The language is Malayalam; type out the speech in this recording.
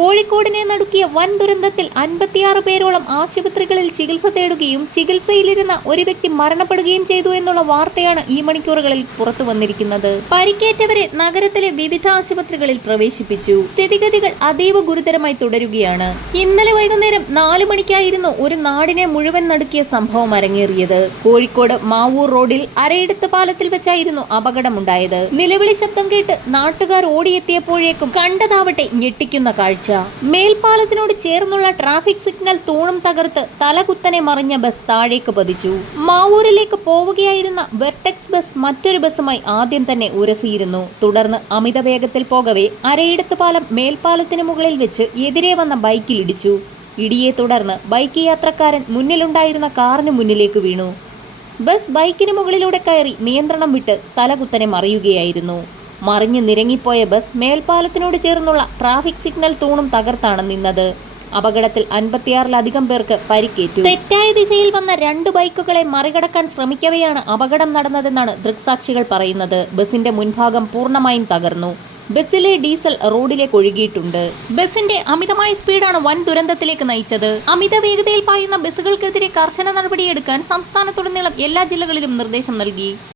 കോഴിക്കോടിനെ നടുക്കിയ വൻ ദുരന്തത്തിൽ 56 പേരോളം ആശുപത്രികളിൽ ചികിത്സ തേടുകയും ചികിത്സയിലിരുന്ന ഒരു വ്യക്തി മരണപ്പെടുകയും ചെയ്തു എന്നുള്ള വാർത്തയാണ് ഈ മണിക്കൂറുകളിൽ പുറത്തു വന്നിരിക്കുന്നത്. പരിക്കേറ്റവരെ നഗരത്തിലെ വിവിധ ആശുപത്രികളിൽ പ്രവേശിപ്പിച്ചു. സ്ഥിതിഗതികൾ അതീവ ഗുരുതരമായി തുടരുകയാണ്. ഇന്നലെ വൈകുന്നേരം 4 മണിക്കായിരുന്നു ഒരു നാടിനെ മുഴുവൻ നടുക്കിയ സംഭവം അരങ്ങേറിയത്. കോഴിക്കോട് മാവൂർ റോഡിൽ അരയിടത്ത് പാലത്തിൽ വെച്ചായിരുന്നു അപകടമുണ്ടായത്. നിലവിളി ശബ്ദം കേട്ട് നാട്ടുകാർ ഓടിയെത്തിയപ്പോഴേക്കും കണ്ടതാവട്ടെ ഞെട്ടിക്കുന്ന കാഴ്ച. മേൽപ്പാലത്തിനോട് ചേർന്നുള്ള ട്രാഫിക് സിഗ്നൽ തൂണും തകർത്ത് തലകുത്തനെ മറിഞ്ഞ ബസ് താഴേക്ക് പതിച്ചു. മാവൂരിലേക്ക് പോവുകയായിരുന്ന വെർട്ടെക്സ് ബസ് മറ്റൊരു ബസ്സുമായി ആദ്യം തന്നെ ഉരസിയിരുന്നു. തുടർന്ന് അമിത വേഗത്തിൽ പോകവേ അരയിടത്ത് പാലം മേൽപ്പാലത്തിന് മുകളിൽ വെച്ച് എതിരെ വന്ന ബൈക്കിൽ ഇടിച്ചു. ഇടിയെ തുടർന്ന് ബൈക്ക് യാത്രക്കാരൻ മുന്നിലുണ്ടായിരുന്ന കാറിന് മുന്നിലേക്ക് വീണു. ബസ് ബൈക്കിന് മുകളിലൂടെ കയറി നിയന്ത്രണം വിട്ട് തലകുത്തനെ മറിയുകയായിരുന്നു. മറിഞ്ഞ് നിരങ്ങിപ്പോയ ബസ് മേൽപ്പാലത്തിനോട് ചേർന്നുള്ള ട്രാഫിക് സിഗ്നൽ തൂണും തകർത്താണ് നിന്നത്. അപകടത്തിൽ 56-ലധികം പേർക്ക് പരിക്കേറ്റു. തെറ്റായ ദിശയിൽ വന്ന 2 ബൈക്കുകളെ മറികടക്കാൻ ശ്രമിക്കവെയാണ് അപകടം നടന്നതെന്നാണ് ദൃക്സാക്ഷികൾ പറയുന്നത്. ബസിന്റെ മുൻഭാഗം പൂർണ്ണമായും തകർന്നു. ബസ്സിലെ ഡീസൽ റോഡിലേക്ക് ഒഴുകിയിട്ടുണ്ട്. ബസിന്റെ അമിതമായ സ്പീഡാണ് വൻ ദുരന്തത്തിലേക്ക് നയിച്ചത്. അമിത വേഗതയിൽ പായുന്ന ബസ്സുകൾക്കെതിരെ കർശന നടപടിയെടുക്കാൻ സംസ്ഥാനത്തുടനീളം എല്ലാ ജില്ലകളിലും നിർദ്ദേശം നൽകി.